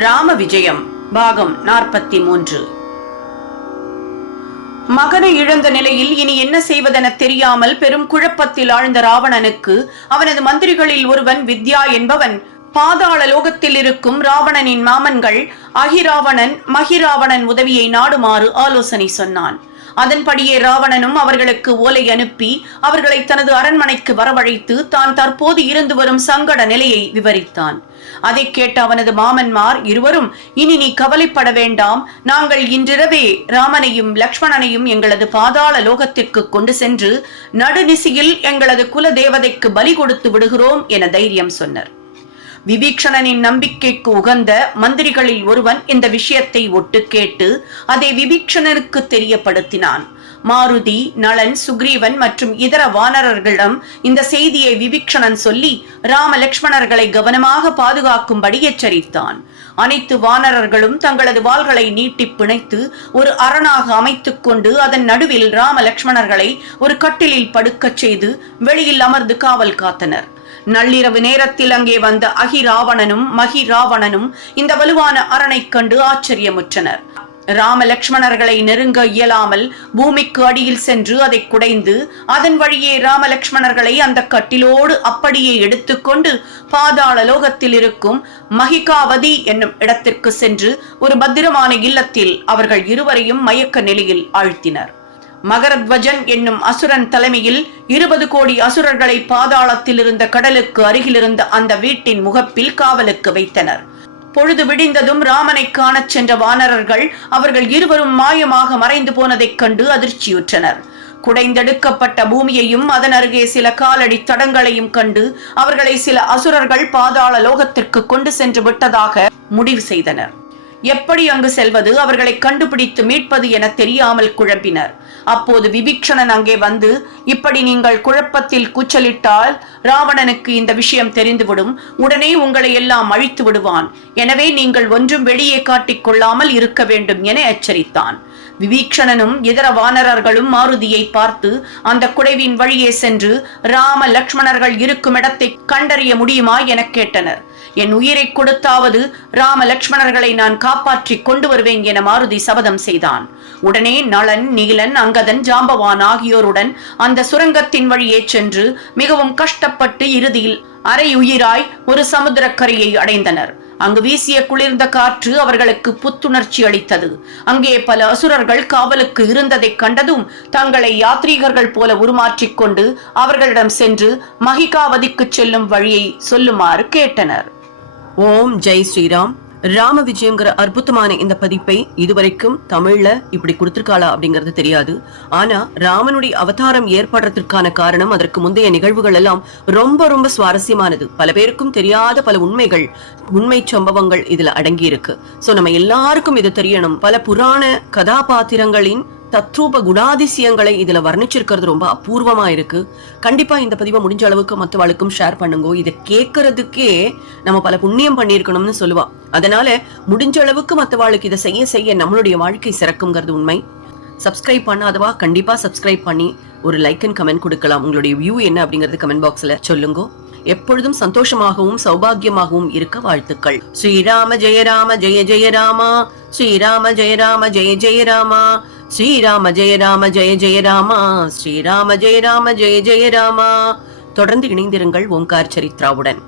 ராம விஜயம் பாகம் 43. மகனை இழந்த நிலையில் இனி என்ன செய்வதென தெரியாமல் பெரும் குழப்பத்தில் ஆழ்ந்த ராவணனுக்கு அவனது மந்திரிகளில் ஒருவன் வித்யா என்பவன் பாதாள லோகத்தில் இருக்கும் ராவணனின் மாமன்கள் அகிராவணன் மகிராவணன் உதவியை நாடுமாறு ஆலோசனை சொன்னான். அதன்படியே ராவணனும் அவர்களுக்கு ஓலை அனுப்பி அவர்களை தனது அரண்மனைக்கு வரவழைத்து தான் தற்போது இருந்து வரும் சங்கட நிலையை விவரித்தான். அதை கேட்ட அவனது மாமன்மார் இருவரும், இனி நீ கவலைப்பட வேண்டாம், நாங்கள் இன்றிரவே ராமனையும் லக்ஷ்மணனையும் எங்களது பாதாள லோகத்திற்கு கொண்டு சென்று நடுநிசியில் எங்களது குல தேவதைக்கு பலி கொடுத்து விடுகிறோம் என தைரியம் சொன்னார். விபீக்ஷணனின் நம்பிக்கைக்கு உகந்த மந்திரிகளில் ஒருவன் இந்த விஷயத்தை ஒட்டு கேட்டு அதை விபீக்ஷணனுக்கு தெரியப்படுத்தினான். மாருதி, நளன், சுக்ரீவன் மற்றும் இதர வானரர்களிடம் இந்த செய்தியை விபீக்ஷணன் சொல்லி ராம லக்ஷ்மணர்களை கவனமாக பாதுகாக்கும்படி எச்சரித்தான். அனைத்து வானரர்களும் தங்களது வாள்களை நீட்டி பிணைத்து ஒரு அரணாக அமைத்துக் கொண்டு அதன் நடுவில் ராம லக்ஷ்மணர்களை ஒரு கட்டிலில் படுக்கச் செய்து வெளியில் அமர்ந்து காவல் காத்தனர். நள்ளிரவு நேரத்தில் அங்கே வந்த அகிராவணனும் மகிராவணனும் இந்த வலுவான அரணை கண்டு ஆச்சரியமுற்றனர். ராம லக்ஷ்மணர்களை நெருங்க இயலாமல் பூமிக்கு அடியில் சென்று அதை குடைந்து அதன் வழியே ராம லக்ஷ்மணர்களை அந்த கட்டிலோடு அப்படியே எடுத்துக்கொண்டு பாதாள லோகத்தில் இருக்கும் மகிகாவதி என்னும் இடத்திற்கு சென்று ஒரு பத்திரமான இல்லத்தில் அவர்கள் இருவரையும் மயக்க நிலையில் ஆழ்த்தினர். மகரத்வஜன் என்னும் அசுரன் தலைமையில் 20 கோடி அசுரர்களை பாதாளத்தில் இருந்த கடலுக்கு அருகில் இருந்த அந்த வீட்டின் முகப்பில் காவலுக்கு வைத்தனர். பொழுது விடிந்ததும் ராமனை காணச் சென்ற வானரர்கள் அவர்கள் இருவரும் மாயமாக மறைந்து போனதைக் கண்டு அதிர்ச்சியுற்றனர். குடைந்தெடுக்கப்பட்ட பூமியையும் அதன் அருகே சில காலடி தடங்களையும் கண்டு அவர்களை சில அசுரர்கள் பாதாள லோகத்திற்கு கொண்டு சென்று விட்டதாக முடிவு செய்தனர். எப்படி அங்கு செல்வது, அவர்களை கண்டுபிடித்து மீட்பது என தெரியாமல் குழம்பினர். அப்போது விபீக்ஷணன் அங்கே வந்து, இப்படி நீங்கள் குழப்பத்தில் கூச்சலிட்டால் ராவணனுக்கு இந்த விஷயம் தெரிந்துவிடும், உடனே உங்களை எல்லாம் அழித்து விடுவான். எனவே நீங்கள் ஒன்றும் வெளியே காட்டிக் கொள்ளாமல் இருக்க வேண்டும் என எச்சரித்தான். விபீக்ஷணனும் இதர வானரர்களும் மாருதியை பார்த்து அந்த குடைவின் வழியே சென்று ராம லக்ஷ்மணர்கள் இருக்கும் இடத்தை கண்டறிய முடியுமா என கேட்டனர். என் உயிரை கொடுத்தாவது ராம லக்ஷ்மணர்களை நான் காப்பாற்றி கொண்டு வருவேன் என மாருதி சபதம் செய்தான். உடனே நளன், நீலன், அங்கதன், ஜாம்பவான் ஆகியோருடன் அந்த சுரங்கத்தின் வழியே சென்று மிகவும் கஷ்டப்பட்டு இறுதியில் அரை உயிராய் ஒரு சமுத்திரக்கரையை அடைந்தனர். அங்கு வீசிய குளிர்ந்த காற்று அவர்களுக்கு புத்துணர்ச்சி அளித்தது. அங்கே பல அசுரர்கள் காவலுக்கு இருந்ததை கண்டதும் தங்களை யாத்ரீகர்கள் போல உருமாற்றிக் கொண்டு அவர்களிடம் சென்று மகிகாவதிக்கு செல்லும் வழியை சொல்லுமாறு கேட்டனர். ஓம் ஜெய் ஸ்ரீராம். ராம விஜயங்கிற அற்புதமான இந்த பதிப்பை இதுவரைக்கும் தமிழ்ல இப்படி கொடுத்திருக்காளா அப்படிங்கறது தெரியாது. ஆனா ராமனுடைய அவதாரம் ஏற்படுறதுக்கான காரணம் அதற்கு முந்தைய நிகழ்வுகள் எல்லாம் ரொம்ப ரொம்ப சுவாரஸ்யமானது. பல பேருக்கும் தெரியாத பல உண்மை சம்பவங்கள் இதுல அடங்கி இருக்கு. சோ நம்ம எல்லாருக்கும் இது தெரியணும். பல புராண கதாபாத்திரங்களின் தத்ரூப குணாதிசயங்களை இதுல வர்ணிச்சிருக்கிறது ரொம்ப அபூர்வமா இருக்கு. கண்டிப்பா இந்த பதிவை முடிஞ்ச அளவுக்கு மற்றவாளுக்கும் ஷேர் பண்ணுங்க. இதை கேட்கறதுக்கே நம்ம பல புண்ணியம் பண்ணியிருக்கணும்னு சொல்லுவா. அதனால முடிஞ்ச அளவுக்கு மற்றவாளுக்கு இதை செய்ய செய்ய நம்மளுடைய வாழ்க்கை சிறக்குங்கிறது உண்மை. சப்ஸ்கிரைப் பண்ணாதவா கண்டிப்பா சப்ஸ்கிரைப் பண்ணி ஒரு லைக் அண்ட் கமெண்ட் கொடுக்கலாம். உங்களுடைய வியூ என்ன அப்படிங்கறது கமெண்ட் பாக்ஸ்ல சொல்லுங்க. எப்பொழுதும் சந்தோஷமாகவும் சௌபாகியமாகவும் இருக்க வாழ்த்துக்கள். ஸ்ரீராம ஜெய ராம ஜெய ஜெய ராமா, ஸ்ரீராம ஜெய ராம ஜெய ஜெய ராமா, ஸ்ரீராம ஜெய ராம ஜெய ஜெய ராமா, ஸ்ரீராம ஜெய ராம ஜெய ஜெய ராமா. தொடர்ந்து இணைந்திருங்கள் ஓம்கார் சரித்ராவுடன்.